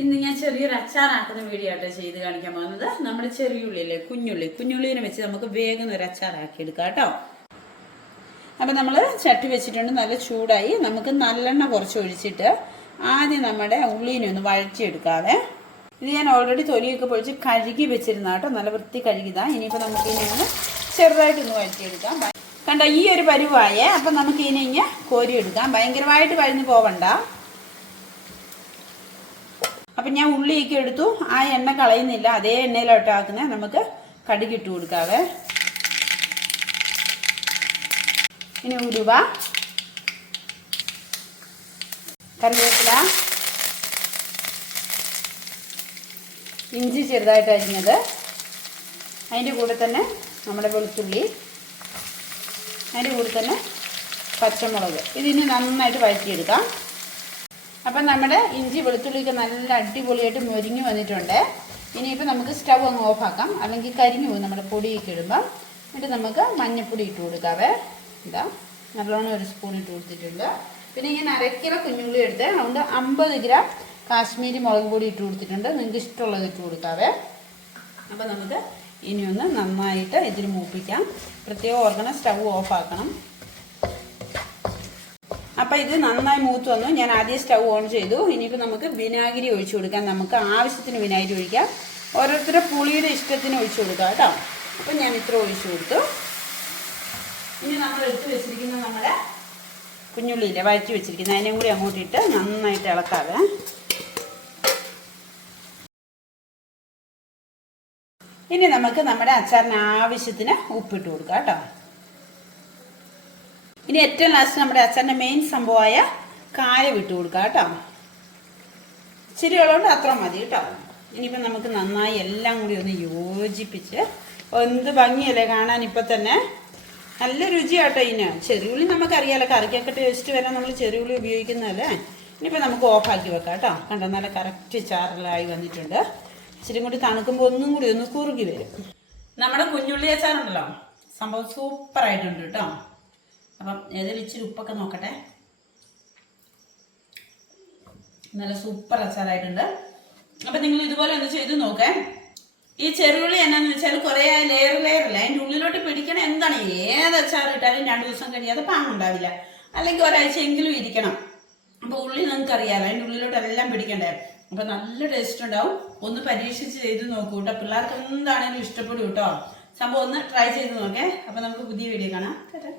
ഇന്ന് ഞാൻ ചെറിയൊരു അച്ചാറാക്കുന്ന വീഡിയോ ആട്ടോ ചെയ്ത് കാണിക്കാൻ പോകുന്നത്. നമ്മുടെ ചെറിയുള്ളില്ലേ കുഞ്ഞുള്ളി. കുഞ്ഞുള്ളിനെ വെച്ച് നമുക്ക് വേഗം ഒരു അച്ചാറാക്കി എടുക്കാം കേട്ടോ. അപ്പം നമ്മൾ ചട്ടി വെച്ചിട്ടുണ്ട് നല്ല ചൂടായി. നമുക്ക് നല്ലെണ്ണ കുറച്ച് ഒഴിച്ചിട്ട് ആദ്യം നമ്മുടെ ഉള്ളിനെ ഒന്ന് വഴറ്റിയെടുക്കാതെ ഇത് ഞാൻ ഓൾറെഡി തൊലിയൊക്കെ പൊഴിച്ച് കഴുകി വെച്ചിരുന്ന കേട്ടോ. നല്ല വൃത്തി കഴുകിതാണ് ഇനിയിപ്പോൾ നമുക്ക് ഇനി ഒന്ന് ചെറുതായിട്ടൊന്ന് വഴറ്റിയെടുക്കാം. കണ്ടോ ഈ ഒരു പരുവായേ. അപ്പം നമുക്ക് ഇനി ഇങ്ങനെ കോരിയെടുക്കാം. ഭയങ്കരമായിട്ട് വഴഞ്ഞു പോവണ്ട. അപ്പം ഞാൻ ഉള്ളിയൊക്കെ എടുത്തു. ആ എണ്ണ കളയുന്നില്ല. അതേ എണ്ണയിലോട്ട് ആക്കുന്നത് നമുക്ക് കടുകിട്ട് കൊടുക്കാവേ. ഇനി ഉരുവ കറിവേപ്പില. ഇഞ്ചി ചെറുതായിട്ട് അരിഞ്ഞത്. അതിന്റെ കൂടെ തന്നെ നമ്മുടെ വെളുത്തുള്ളി. അതിന്റെ കൂടെ തന്നെ പച്ചമുളക്. ഇതിന് നന്നായിട്ട് വഴറ്റിയെടുക്കാം. അപ്പം നമ്മുടെ ഇഞ്ചി വെളുത്തുള്ളിയൊക്കെ നല്ല അടിപൊളിയായിട്ട് മൊരിഞ്ഞു വന്നിട്ടുണ്ട്. ഇനിയിപ്പോൾ നമുക്ക് സ്റ്റവ് അങ്ങ് ഓഫാക്കാം അല്ലെങ്കിൽ കരിഞ്ഞു പോകും നമ്മുടെ പൊടിയൊക്കെ ഇടുമ്പം. എന്നിട്ട് നമുക്ക് മഞ്ഞൾപ്പൊടി ഇട്ട് കൊടുക്കാവേ. ഇതാ നല്ലോണം ഒരു സ്പൂൺ ഇട്ട് കൊടുത്തിട്ടുണ്ട്. പിന്നെ ഇങ്ങനെ അരക്കിലോ കുഞ്ഞുള്ളി എടുത്ത്. അതുകൊണ്ട് അമ്പത് ഗ്രാം കാശ്മീരി മുളക് പൊടി ഇട്ട് കൊടുത്തിട്ടുണ്ട്. നിങ്ങൾക്ക് ഇഷ്ടമുള്ളത് ഇട്ട് കൊടുക്കാവേ. അപ്പോൾ നമുക്ക് ഇനിയൊന്ന് നന്നായിട്ട് ഇതിന് മൂപ്പിക്കാം. പ്രത്യേകം ഓർക്കണം സ്റ്റവ് ഓഫാക്കണം അപ്പം ഇത് നന്നായി മൂത്ത് വന്നു. ഞാൻ ആദ്യം സ്റ്റൗ ഓൺ ചെയ്തു. ഇനിയിപ്പോൾ നമുക്ക് വിനാഗിരി ഒഴിച്ചു കൊടുക്കാം. നമുക്ക് ആവശ്യത്തിന് വിനാഗിരി ഒഴിക്കാം. ഓരോരുത്തരുടെ പുളിയുടെ ഇഷ്ടത്തിന് ഒഴിച്ചു കൊടുക്കാം കേട്ടോ. അപ്പം ഞാൻ ഇത്ര ഒഴിച്ചു കൊടുത്തു. ഇനി നമ്മൾ എടുത്ത് വെച്ചിരിക്കുന്ന നമ്മുടെ കുഞ്ഞുള്ളിയില്ലേ വഴറ്റി വെച്ചിരിക്കുന്നത് അതിനെയും കൂടി അങ്ങോട്ട് ഇട്ട് നന്നായിട്ട് ഇളക്കാതെ ഇനി നമുക്ക് നമ്മുടെ അച്ചാറിന് ആവശ്യത്തിന് ഉപ്പിട്ട് കൊടുക്കാം കേട്ടോ. ഇനി ഏറ്റവും ലാസ്റ്റ് നമ്മുടെ അച്ഛന്റെ മെയിൻ സംഭവമായ കായ വിട്ട് കൊടുക്കുക കേട്ടോ. ഇച്ചിരി ഉള്ളതുകൊണ്ട് അത്ര മതി കേട്ടോ. ഇനിയിപ്പോൾ നമുക്ക് നന്നായി എല്ലാം കൂടി ഒന്ന് യോജിപ്പിച്ച് എന്ത് ഭംഗിയല്ലേ കാണാൻ ഇപ്പം തന്നെ. നല്ല രുചിയാട്ടോ ഇതിന് ചെറിയുള്ളി നമുക്കറിയാലോ കറിക്കൊക്കെ ടേസ്റ്റ് വരാൻ നമ്മൾ ചെറിയുള്ളി ഉപയോഗിക്കുന്നതല്ലേ? ഇനിയിപ്പോൾ നമുക്ക് ഓഫാക്കി വെക്കാം കേട്ടോ. കണ്ടോ നല്ല കറക്റ്റ് ചാറലായി വന്നിട്ടുണ്ട്. ഇച്ചിരി കൂടി തണുക്കുമ്പോൾ ഒന്നും കൂടി ഒന്ന് കുറുകി വരും. നമ്മുടെ കുഞ്ഞുള്ളി അച്ചാറുണ്ടല്ലോ? സംഭവം സൂപ്പറായിട്ടുണ്ട് കേട്ടോ. അപ്പം ഏതെങ്കിലും ഇച്ചിരി ഉപ്പൊക്കെ നോക്കട്ടെ. നല്ല സൂപ്പർ അച്ചാറായിട്ടുണ്ട്. അപ്പം നിങ്ങൾ ഇതുപോലെ ഒന്ന് ചെയ്ത് നോക്കേ. ഈ ചെറുള്ളി എന്നാന്ന് വെച്ചാൽ കുറേ ലെയർ ലെയർ അല്ല? അതിന്റെ ഉള്ളിലോട്ട് പിടിക്കണം. എന്താണ് ഏത് അച്ചാർ ഇട്ടാലും രണ്ട് ദിവസം കഴിയാതെ പാങ്ങുണ്ടാവില്ല അല്ലെങ്കിൽ ഒരാഴ്ചയെങ്കിലും ഇരിക്കണം. അപ്പോൾ ഉള്ളി നിങ്ങൾക്ക് അറിയാമല്ലോ അതിന്റെ ഉള്ളിലോട്ട് എല്ലാം പിടിക്കണ്ടേ? അപ്പോൾ നല്ല ടേസ്റ്റ് ഉണ്ടാവും. ഒന്ന് പരീക്ഷിച്ച് ചെയ്ത് നോക്കൂ കേട്ടോ. പിള്ളേർക്ക് എന്താണേലും ഇഷ്ടപ്പെടും കേട്ടോ. സംഭവം ഒന്ന് ട്രൈ ചെയ്ത് നോക്കേ. അപ്പോൾ നമുക്ക് പുതിയ വീഡിയോ കാണാം. കേട്ടോ